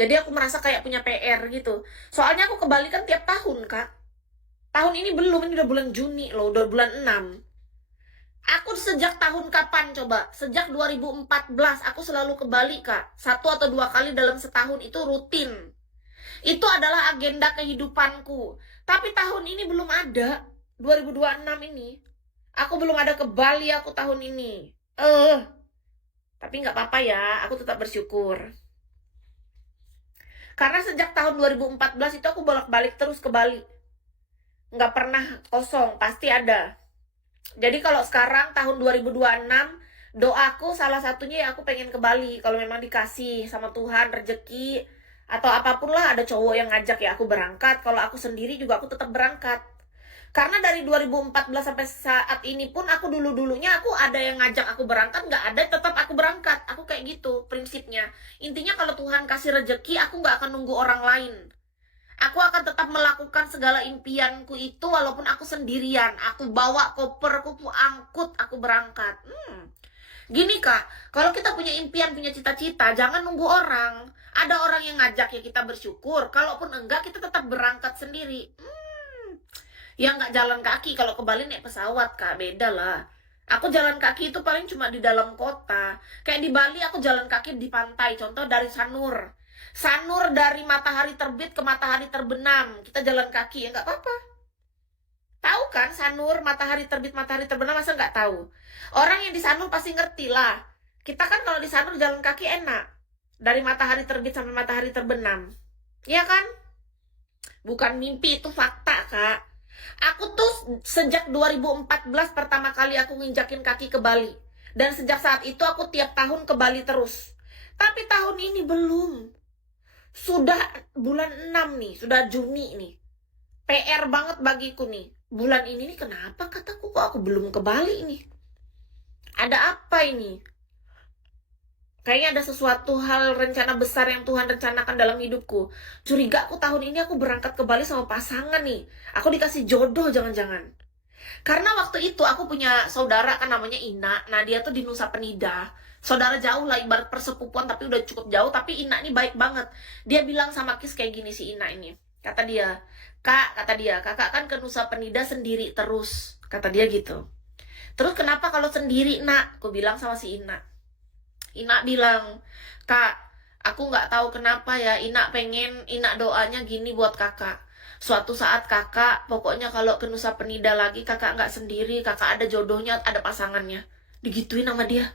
Jadi aku merasa kayak punya PR gitu. Soalnya aku ke Bali kan tiap tahun, Kak. Tahun ini belum, ini udah bulan Juni loh, udah bulan 6. Aku sejak tahun kapan coba? Sejak 2014 aku selalu ke Bali, Kak. 1 atau 2 kali dalam setahun itu rutin. Itu adalah agenda kehidupanku. Tapi tahun ini belum ada. 2026 ini. Aku belum ada ke Bali aku tahun ini. Tapi nggak apa-apa ya, aku tetap bersyukur. Karena sejak tahun 2014 itu aku bolak-balik terus ke Bali. Nggak pernah kosong, pasti ada. Jadi kalau sekarang tahun 2026, doaku salah satunya ya aku pengen ke Bali. Kalau memang dikasih sama Tuhan rezeki atau apapun lah, ada cowok yang ngajak ya aku berangkat. Kalau aku sendiri juga aku tetap berangkat. Karena dari 2014 sampai saat ini pun aku dulu-dulunya aku ada yang ngajak aku berangkat, nggak ada tetap aku berangkat. Aku kayak gitu prinsipnya. Intinya kalau Tuhan kasih rezeki, aku nggak akan nunggu orang lain. Aku akan tetap melakukan segala impianku itu walaupun aku sendirian. Aku bawa koper, aku angkut, aku berangkat. Gini Kak, kalau kita punya impian, punya cita-cita, jangan nunggu orang. Ada orang yang ngajak ya kita bersyukur. Kalaupun enggak, kita tetap berangkat sendiri. Ya nggak jalan kaki, kalau ke Bali naik pesawat Kak, beda lah. Aku jalan kaki itu paling cuma di dalam kota. Kayak di Bali aku jalan kaki di pantai, contoh dari Sanur. Sanur dari matahari terbit ke matahari terbenam. Kita jalan kaki, ya nggak apa-apa. Tahu kan Sanur, matahari terbit, matahari terbenam, masa nggak tahu? Orang yang di Sanur pasti ngerti lah. Kita kan kalau di Sanur jalan kaki enak. Dari matahari terbit sampai matahari terbenam. Iya kan? Bukan mimpi, itu fakta, Kak. Aku tuh sejak 2014 pertama kali aku nginjakin kaki ke Bali. Dan sejak saat itu aku tiap tahun ke Bali terus. Tapi tahun ini belum. Sudah bulan 6 nih, sudah Juni nih. PR banget bagiku nih. Bulan ini nih kenapa kataku kok aku belum ke Bali nih? Ada apa ini? Kayaknya ada sesuatu hal rencana besar yang Tuhan rencanakan dalam hidupku. Curiga aku tahun ini aku berangkat ke Bali sama pasangan nih. Aku dikasih jodoh jangan-jangan. Karena waktu itu aku punya saudara kan namanya Ina. Nah dia tuh di Nusa Penida. Saudara jauh lah ibarat persepupuan tapi udah cukup jauh. Tapi Ina ini baik banget. Dia bilang sama Kis kayak gini si Ina ini. Kata dia, kata dia, kakak kan ke Nusa Penida sendiri terus. Kata dia gitu. Terus kenapa kalau sendiri nak? Aku bilang sama si Ina. Ina bilang, Kak, aku nggak tahu kenapa ya. Ina pengen, Ina doanya gini buat kakak. Suatu saat kakak, pokoknya kalau ke Nusa Penida lagi, kakak nggak sendiri, kakak ada jodohnya, ada pasangannya. Digituin sama dia.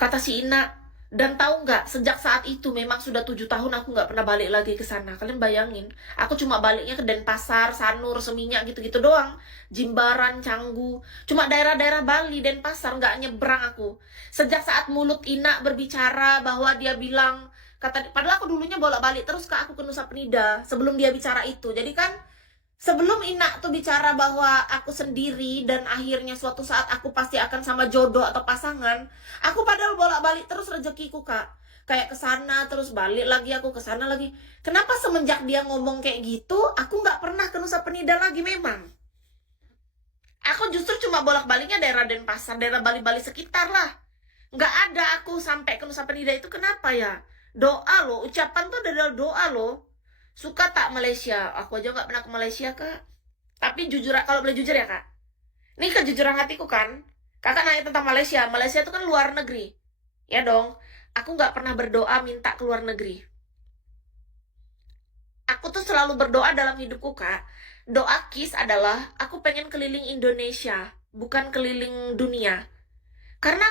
Kata si Ina. Dan tahu nggak, sejak saat itu memang sudah 7 tahun aku nggak pernah balik lagi ke sana. Kalian bayangin, aku cuma baliknya ke Denpasar, Sanur, Seminyak gitu-gitu doang. Jimbaran, Canggu, cuma daerah-daerah Bali, Denpasar, nggak nyebrang aku. Sejak saat mulut Ina berbicara bahwa dia bilang, padahal aku dulunya bolak-balik terus ke aku ke Nusa Penida sebelum dia bicara itu. Jadi kan sebelum Ina tuh bicara bahwa aku sendiri dan akhirnya suatu saat aku pasti akan sama jodoh atau pasangan, aku padahal bolak-balik terus rezekiku Kak. Kayak ke sana terus balik lagi, aku ke sana lagi. Kenapa semenjak dia ngomong kayak gitu, aku nggak pernah ke Nusa Penida lagi memang. Aku justru cuma bolak-baliknya daerah Denpasar, daerah Bali-Bali sekitar lah. Nggak ada aku sampai ke Nusa Penida itu, kenapa ya? Doa loh, ucapan tuh adalah doa loh. Suka tak Malaysia? Aku aja nggak pernah ke Malaysia Kak. Tapi jujur, kalau boleh jujur ya Kak, ini kejujuran hatiku kan. Kakak nanya tentang Malaysia. Malaysia itu kan luar negeri. Ya dong. Aku nggak pernah berdoa minta ke luar negeri. Aku tuh selalu berdoa dalam hidupku Kak. Doa Kis adalah aku pengen keliling Indonesia, bukan keliling dunia. Karena